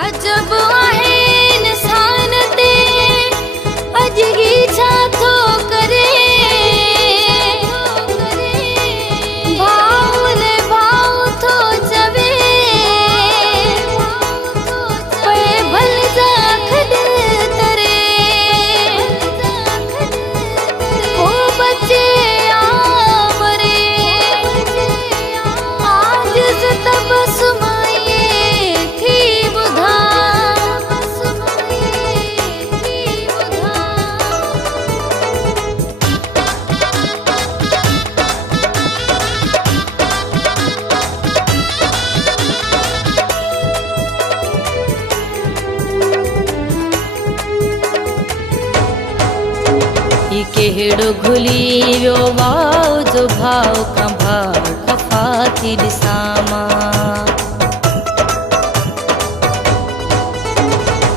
अजब आहे इंसान ते अजगी छा थो करे भाव ने भाव थो चवे पे भल जाख दिल तरे ओ बचे आमरे आज तबसुम केड़ो घुली वियो वाओ जो भाव कंभा कफा थी ॾिसामा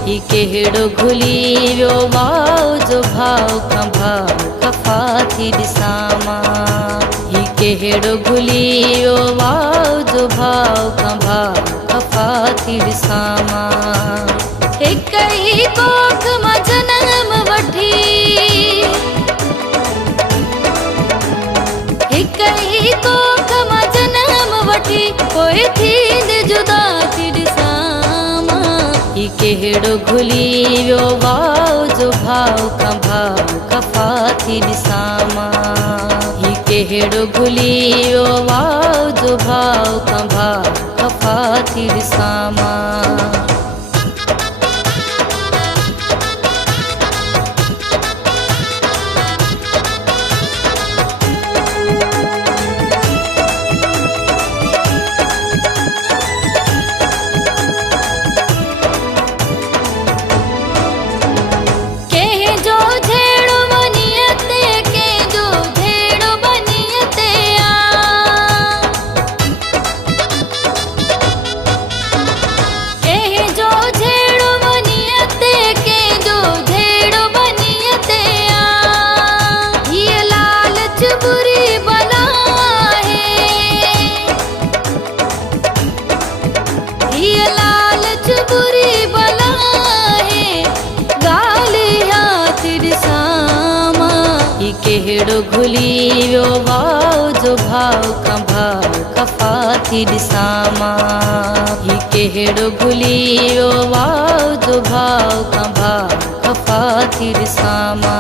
ही केड़ो घुली वियो वाओ जो भाव कंभा कफा थी ॾिसामा ही केड़ो घुली वियो वाओ जो भाव कंभा कफा थी ॾिसामा हिक ही कोख मां जनम वठी हिक ही कोख मां जनम वठी पोइ थींद जुदा थी ॾिसामा ही केड़ो घुली वियो वाओ जो भाव कंभा कफा थी ॾिसामा ही केड़ो घुली वियो वाओ जो भाव कंभा कफा थी ॾिसामा केड़ो घुली वियो वाओ जो भाव कंभा कफा थी ॾिसामा ही केड़ो घुली वियो वाओ जो भाव कंभा कफा थी ॾिसामा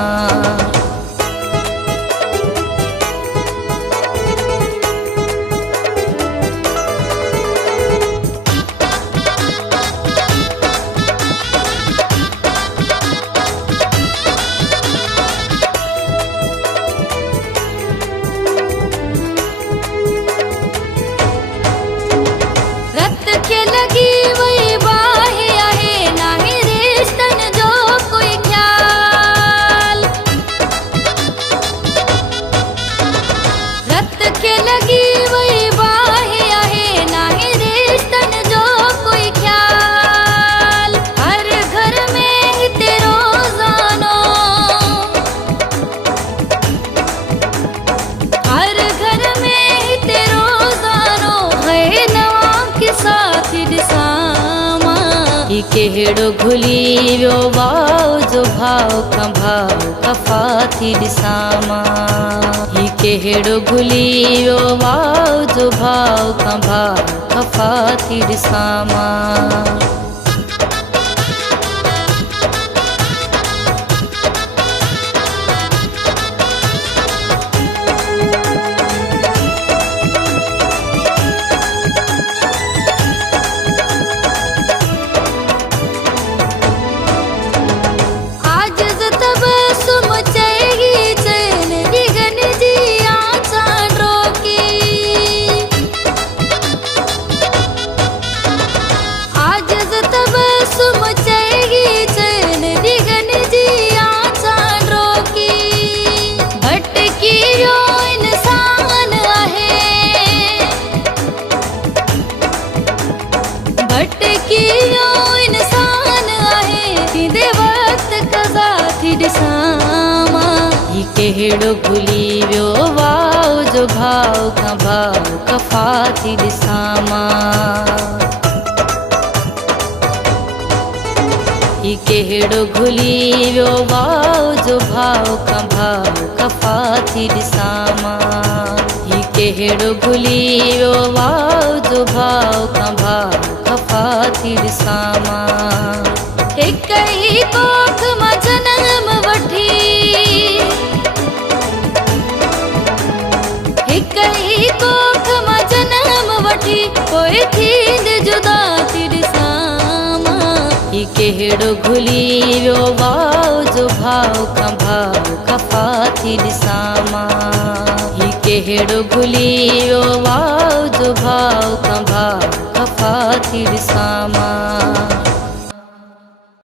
केड़ो घुली वियो वाओ जो भाव कंभा कफा थी ॾिसामा ही केड़ो घुली वियो वाओ जो भाव कंभा कफा थी ॾिसामा केड़ो घुली वियो वाओ जो भाव कंभा कफा थी ॾिसामा ही केड़ो घुली वियो वाओ जो भाव कफ़ातिर सामा ही केड़ो घुली वियो वाओ जो भाव कफ़ातिर सामा हिक ई कोख मां जनम वठी हिक ई कोख मां जनम वठी पोइ थींद जुदा तिर सामा ही केड़ो घुली वियो वाओ जो भाव कफ़ातिर सामा ही केड़ो घुली वियो वाओ जो भाव कफ़ातिर सामा।